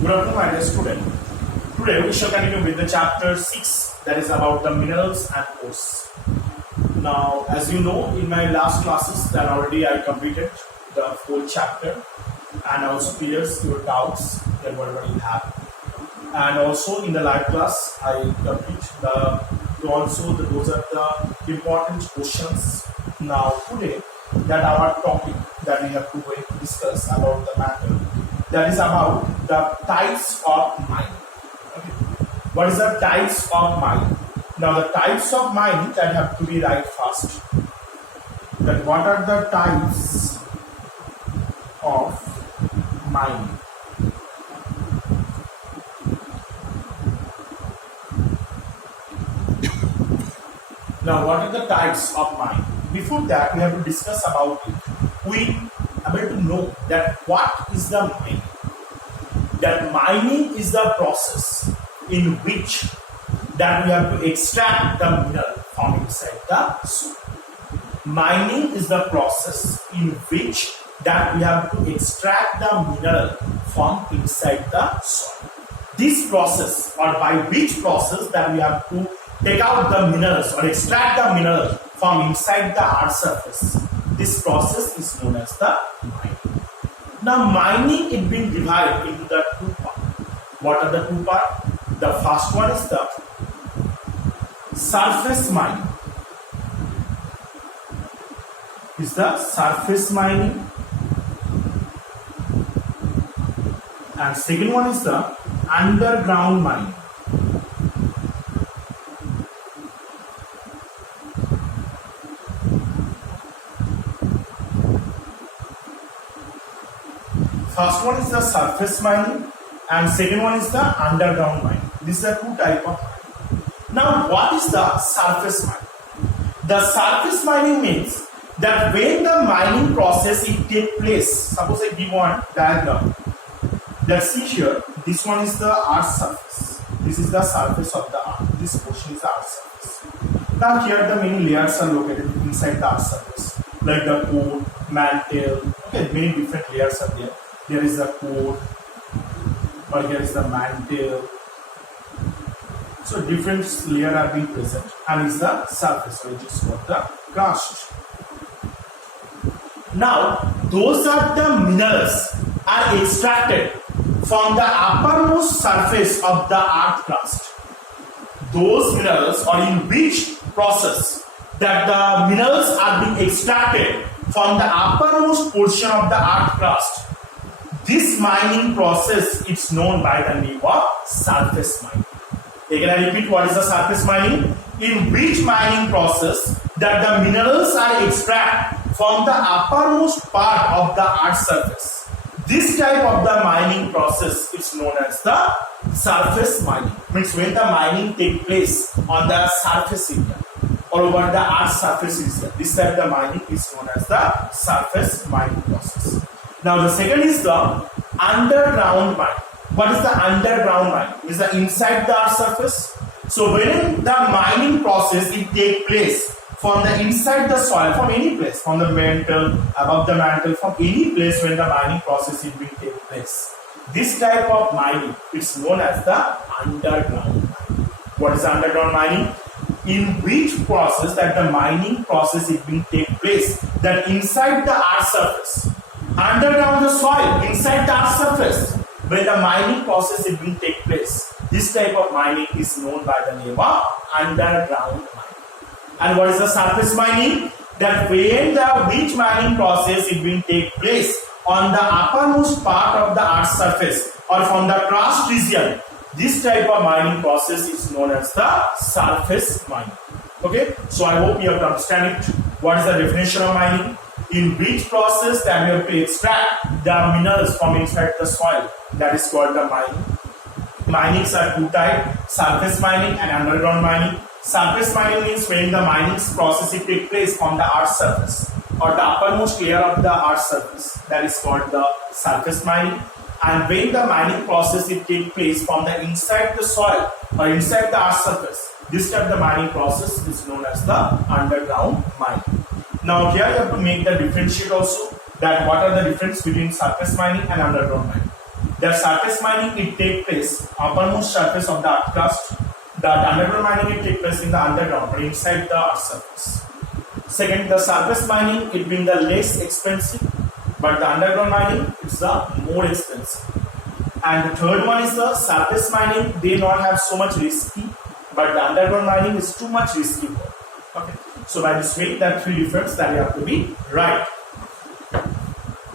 Good afternoon, my dear student. Today we shall continue with the chapter 6, that is about the minerals and ores. Now, as you know, in my last classes that already I completed the whole chapter and also clears your doubts that whatever you have. And also in the live class I complete those are the important questions. Now today that our topic that we have to discuss about the matter, that is about the types of mining. Okay. What is the types of mining? Now the types of mining that have to be right first. That what are the types of mining? Now what are the types of mining? Before that we have to discuss about it. We are able to know that what is the mining? That mining is the process in which that we have to extract the mineral from inside the soil. Mining is the process in which that we have to extract the mineral from inside the soil. This process, or by which process that we have to take out the minerals or extract the mineral from inside the earth surface, this process is known as the mining. Now mining is being divided into the two parts. What are the two parts? The first one is the surface mining. Is the surface mining, and second one is the underground mining. First one is the surface mining and second one is the underground mining. These are two types of mining. Now what is the surface mining? The surface mining means that when the mining process it takes place, suppose I give one diagram. Let's see here, this one is the earth surface. This is the surface of the earth. This portion is the earth surface. Now here the many layers are located inside the earth surface, like the core, mantle, okay, many different layers are there. Here is the core, or here is the mantle. So different layers are being present, and is the surface, which is called the crust. Now those are the minerals are extracted from the uppermost surface of the earth crust. Those minerals, or in which process that the minerals are being extracted from the uppermost portion of the earth crust. This mining process is known by the name of surface mining. Again I repeat, what is the surface mining? In which mining process that the minerals are extracted from the uppermost part of the earth surface. This type of the mining process is known as the surface mining. Means when the mining takes place on the surface area or over the earth surface area. This type of the mining is known as the surface mining process. Now the second is the underground mining. What is the underground mining? Is the inside the earth surface. So when the mining process it takes place from the inside the soil, from any place, from the mantle, above the mantle, from any place when the mining process is being take place. This type of mining is known as the underground mining. What is the underground mining? In which process that the mining process is being take place, that inside the earth surface, underground the soil, inside the earth surface, when the mining process is being take place. This type of mining is known by the name of underground mining. And what is the surface mining? That when the which mining process is being take place on the uppermost part of the earth surface or from the crust region. This type of mining process is known as the surface mining. Okay, so I hope you have to understand it. What is the definition of mining? In which process that we have to extract the minerals from inside the soil. That is called the mining. Minings are two types, surface mining and underground mining. Surface mining means when the mining process it takes place on the earth surface or the uppermost layer of the earth surface. That is called the surface mining. And when the mining process it takes place from the inside the soil or inside the earth surface, this type of the mining process is known as the underground mining. Now here you have to make the differentiate also, that what are the difference between surface mining and underground mining. The surface mining it take place uppermost surface of the earth crust. The underground mining it take place in the underground or inside the earth surface. Second, the surface mining it being the less expensive, but the underground mining is the more expensive. And the third one is the surface mining. They not have so much risky, but the underground mining is too much risky. Okay. So by this way, that three difference that you have to be right.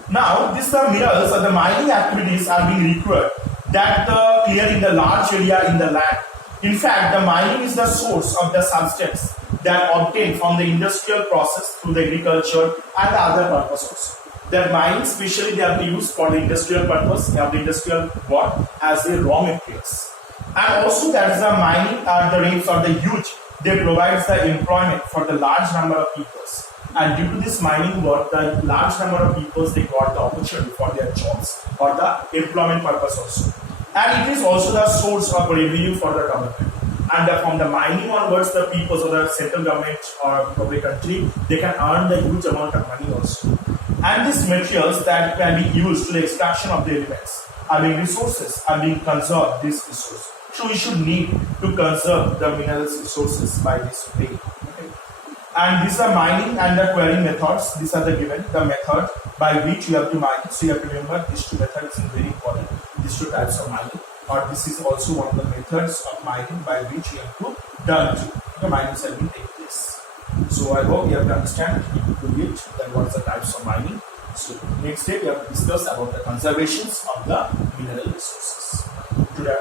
Now, these the minerals or the mining activities are being required that clearing the large area in the land. In fact, the mining is the source of the substance that obtained from the industrial process through the agriculture and the other purposes. That mining, especially they have to use for the industrial purpose, they have the industrial work as the raw materials. And also that is the mining at the rates or the huge, they provides the employment for the large number of peoples. And due to this mining work, the large number of peoples they got the opportunity for their jobs or the employment purpose also. And it is also the source of revenue for the government. And from the mining onwards, the people or the central government or public country, they can earn the huge amount of money also. And these materials that can be used to the extraction of the elements are being resources, are being conserved this resource. So we should need to conserve the minerals resources by this way. Okay. And these are mining and the quarrying methods. These are the given, the method by which you have to mine. So you have to remember these two methods are very important. These two types of mining. Or this is also one of the methods of mining by which you have to done the mining shall be take place. So I hope you have to understand that what is the types of mining. So next day we have to discuss about the conservations of the mineral resources. Today